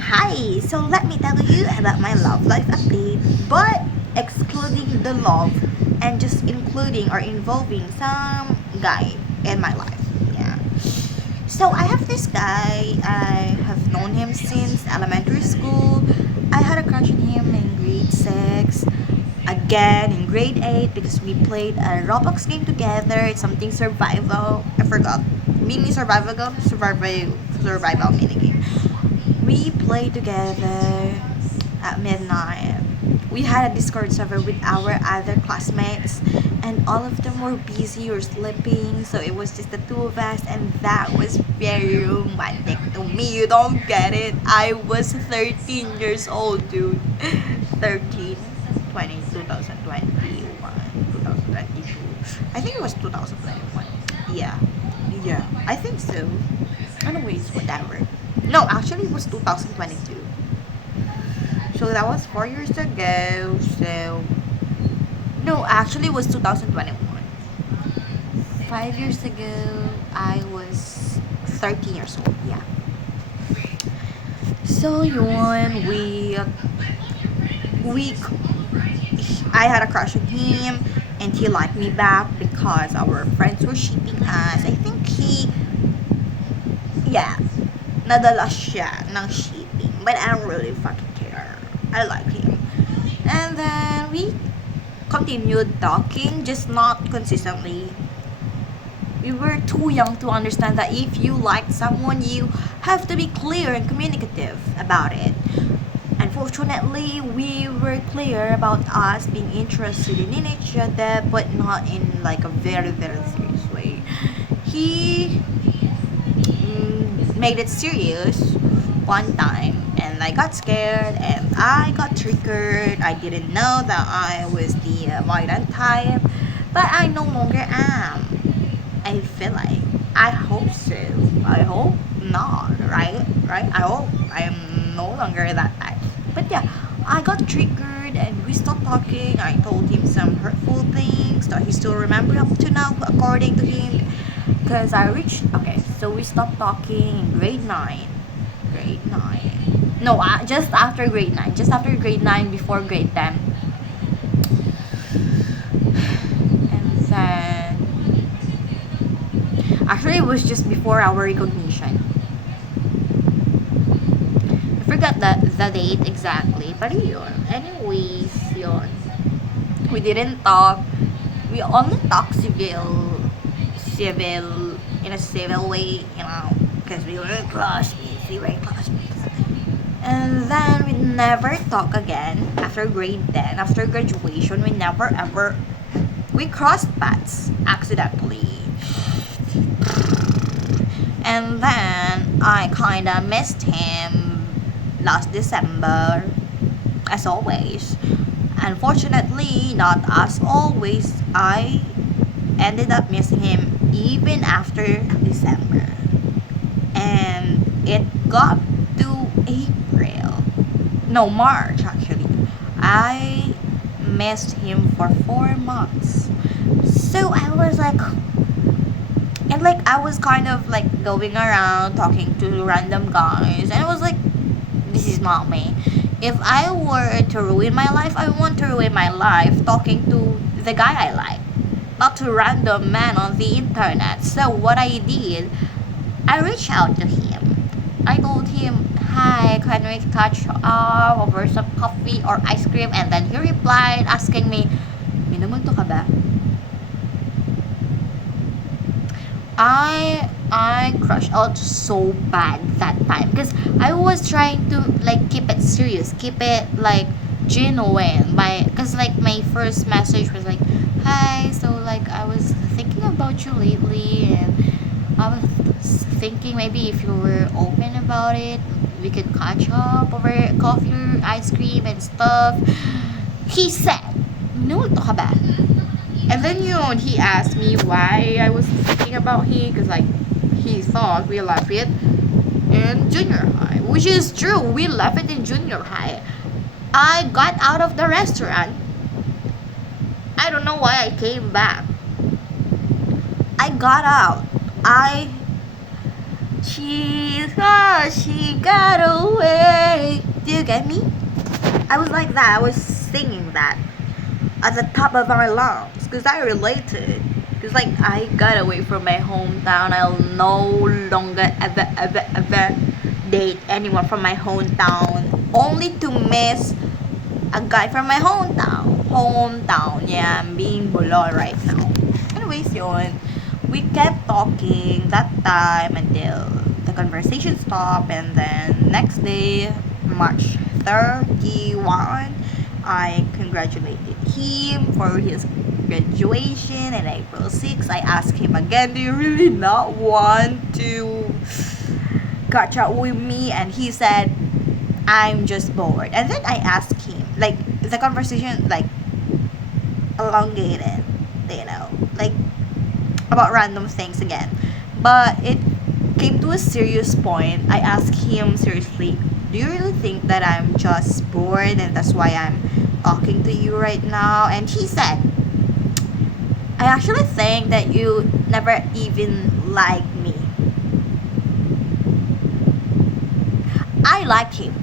Hi, so let me tell you about my love life update, but excluding the love and just including or involving some guy in my life. Yeah. So I have this guy, I have known him since elementary school. I had a crush on him in grade 6, again in grade 8 because we played a Roblox game together. It's something survival. I forgot. Mini survival mini game. We played together at midnight. We had a Discord server with our other classmates, and all of them were busy or sleeping, so it was just the two of us, and that was very romantic to me. You don't get it. I was 13 years old, dude. 13, 2022. I think it was 2021. Yeah. Yeah, I think so. Anyways, whatever. No, actually, it was 2022. So that was 4 years ago. So no, actually, it was 2021. 5 years ago, I was 13 years old. Yeah. So yun, we I had a crush on him, and he liked me back because our friends were shipping us. I think yeah, nadala siya ng shipping. But I don't really fucking care. I like him. And then we continued talking, just not consistently. We were too young to understand that if you like someone, you have to be clear and communicative about it. Unfortunately, we were clear about us being interested in each other, but not in like a very, very serious way. He made it serious one time, and I got scared and I got triggered. I didn't know that I was the violent type, but I no longer am. I feel like I hope so. I hope not, right? Right? I hope I am no longer that type. But yeah, I got triggered and we stopped talking. I told him some hurtful things that he still remember up to now, according to him. Because I reached, okay, so we stopped talking in grade 9. Grade 9. No, just after grade 9. Just after grade 9, before grade 10. And then, actually, it was just before our recognition. I forgot the date exactly. But yun. Anyways, yun. We didn't talk. We only talk in a civil way, because we were classmates. We were classmates. And then we never talk again after grade 10. After graduation, we never ever. We crossed paths accidentally. And then I kinda missed him last December, as always. Unfortunately, not as always, I ended up missing him even after December. And it got to April. No, March actually. I missed him for 4 months. So I was like, and like I was kind of like going around talking to random guys, and it was like, this is not me. If I were to ruin my life, I want to ruin my life talking to the guy I like, not to random man on the internet. So what I did, I reached out to him. I told him, hi, can we catch up over some coffee or ice cream? And then he replied asking me, minamunto ka ba? I crushed out so bad that time because I was trying to like keep it serious, keep it like genuine. Because like my first message was like, hi, so like I was thinking about you lately, and I was thinking maybe if you were open about it, we could catch up over coffee or ice cream and stuff. He said, no, ka ba? And then he asked me why I was thinking about him, because like he thought we left it in junior high, which is true. We left it in junior high. I got out of the restaurant. I don't know why I came back. I got out. She got away. get me? I was like that. I was singing that at the top of my lungs because I related. Because like I got away from my hometown. I'll no longer ever date anyone from my hometown. Only to miss a guy from my hometown. Hometown. Yeah, I'm being bulol right now. Anyways, yun. We kept talking that time until the conversation stopped, and then next day, March 31, I congratulated him for his graduation, and April 6, I asked him again, do you really not want to catch up with me? And he said, I'm just bored. And then I asked him, like, the conversation, like, elongated, like, about random things again. But it came to a serious point. I asked him seriously, do you really think that I'm just bored and that's why I'm talking to you right now? And he said, I actually think that you never even like me. I like him.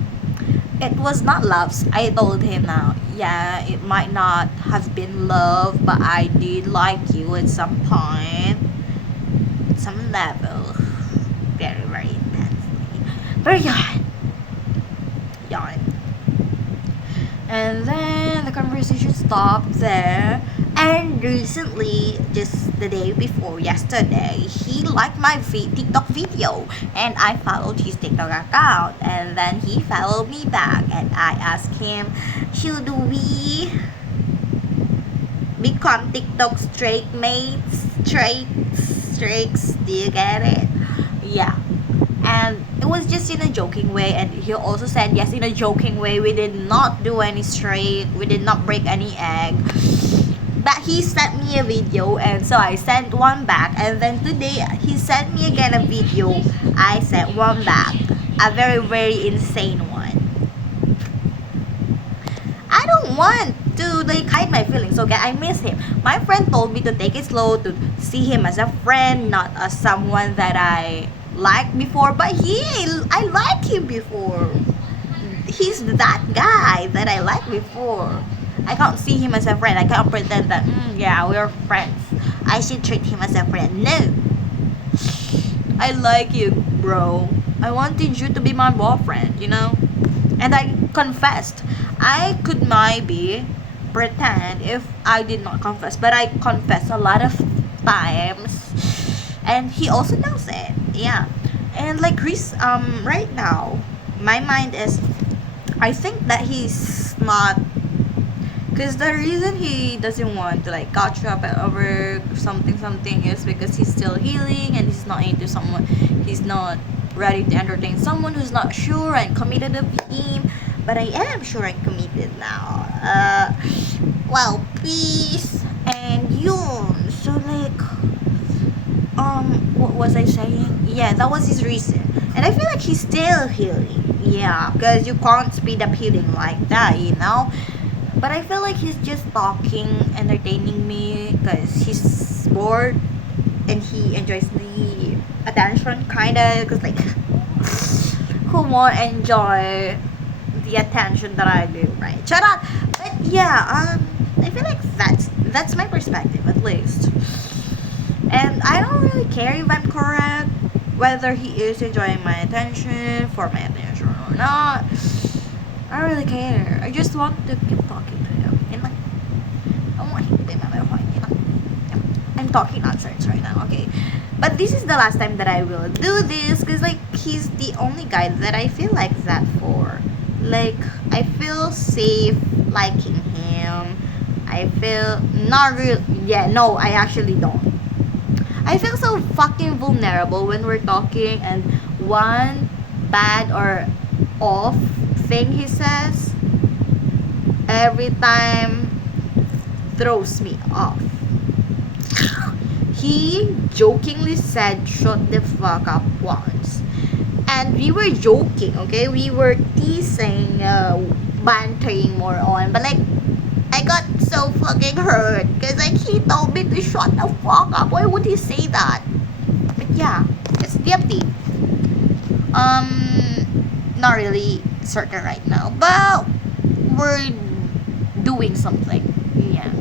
It was not love. I told him now. Yeah, it might not have been love, but I did like you at some point, at some level, very, very intensely. But yawn. And then the conversation stopped there. And recently, just the day before yesterday, he liked my TikTok video, and I followed his TikTok account, and then he followed me back, and I asked him, should we become TikTok straight mates? Straights, do you get it? Yeah. And it was just in a joking way, and he also said yes in a joking way. We did not do any straight, we did not break any egg. But he sent me a video, and so I sent one back, and then today he sent me again a video. I sent one back, a very, very insane one. I don't want to like hide my feelings, okay? I miss him. My friend told me to take it slow, to see him as a friend, not as someone that I liked before. But I liked him before. He's that guy that I liked before. I can't see him as a friend. I can't pretend that, yeah, we're friends. I should treat him as a friend. No. I like you, bro. I wanted you to be my boyfriend, And I confessed. I could maybe pretend if I did not confess, but I confessed a lot of times. And he also knows it. Yeah. And like Chris, right now, my mind is, I think that he's not. Because the reason he doesn't want to like catch up over something is because he's still healing and he's not into someone. He's not ready to entertain someone who's not sure and committed of him. But I am sure and committed now. Well, peace and yun. So like, what was I saying? Yeah, that was his reason. And I feel like he's still healing. Yeah, because you can't speed up healing like that. But I feel like he's just talking, entertaining me because he's bored and he enjoys the attention, kinda. Because like, who won't enjoy the attention that I do, right? Shut up. But yeah, I feel like that's my perspective at least. And I don't really care if I'm correct, whether he is enjoying my attention, for my attention or not. I don't really care. I just want to keep talking to him. I want him to be my boyfriend, Yeah. I'm talking nonsense right now, okay? But this is the last time that I will do this because, like, he's the only guy that I feel like that for. Like, I feel safe liking him. I feel not real. Yeah, no, I actually don't. I feel so fucking vulnerable when we're talking, and one bad or off thing he says every time throws me off. He jokingly said shut the fuck up once, and we were joking, okay, we were teasing, bantering more on, but like I got so fucking hurt because like he told me to shut the fuck up. Why would he say that? But yeah, it's DFT. Not really certain right now, but we're doing something. Yeah.